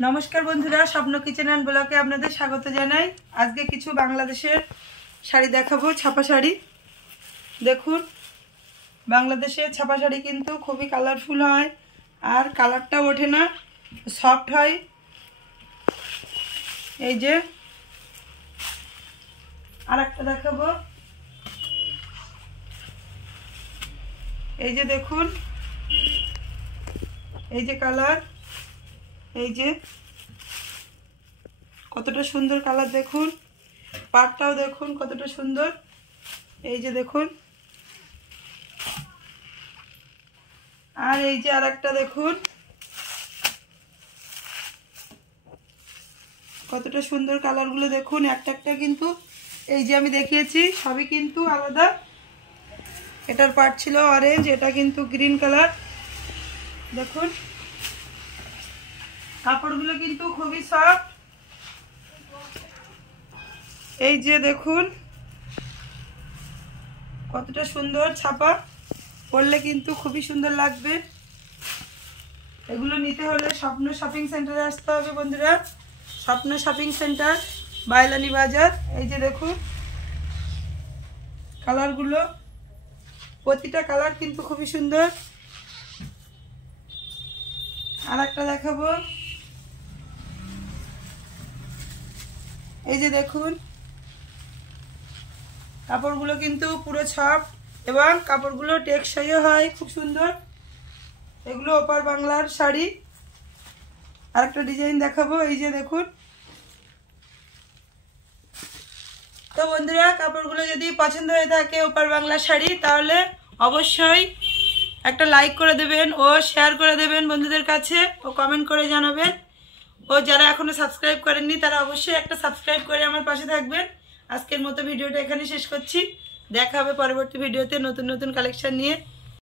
नमस्कार बंधुरा स्वप्न किचेन एंड ब्लगे आपनादेर स्वागत जानाई। आज के किछु बांग्लादेशेर शाड़ी देखाबो, छापा शाड़ी। देखुन बांग्लादेशेर छापा शाड़ी किन्तु खूबई कालारफुल हय और कालारटा ओठे ना, सफ्ट हय। এই যে আরেকটা দেখাবো, এই যে দেখুন, এই যে কালার, এই যে কতটা সুন্দর কালার দেখুন, পাটটাও দেখুন কতটা সুন্দর। এই যে দেখুন, আর এই যে আরেকটা দেখুন কতটা সুন্দর কালারগুলো দেখুন, একটা একটা কিন্তু এই যে আমি দেখিয়েছি সবই কিন্তু আলাদা। এটার পাট ছিল অরেঞ্জ, এটা কিন্তু গ্রিন কালার। দেখুন কাপড়গুলো কিন্তু খুবই সফট। এই যে দেখুন কতটা সুন্দর ছাপা, পরলে কিন্তু খুবই সুন্দর লাগবে। এগুলো নিতে হলে স্বপ্ন শপিং সেন্টারে আসতে হবে বন্ধুরা, স্বপ্ন শপিং সেন্টার, বাইলানি বাজার। এই যে দেখুন কালারগুলো, প্রতিটা কালার কিন্তু খুবই সুন্দর। আর একটা দেখাবো, এই যে দেখুন কাপড়গুলো কিন্তু পুরো সফট এবং কাপড়গুলো টেকসইও হয়, খুব সুন্দর। এগুলো ওপার বাংলার শাড়ি। আর একটা ডিজাইন দেখাবো, এই যে দেখুন। তো বন্ধুরা কাপড়গুলো যদি পছন্দ হয়ে থাকে ওপার বাংলা শাড়ি, তাহলে অবশ্যই একটা লাইক করে দেবেন ও শেয়ার করে দেবেন বন্ধুদের কাছে, ও কমেন্ট করে জানাবেন। ও যারা এখনো সাবস্ক্রাইব করেননি তারা অবশ্যই একটা সাবস্ক্রাইব করে আমার পাশে থাকবেন। আজকের মতো ভিডিওটা এখানে শেষ করছি, দেখা হবে পরবর্তী ভিডিওতে নতুন নতুন কালেকশন নিয়ে।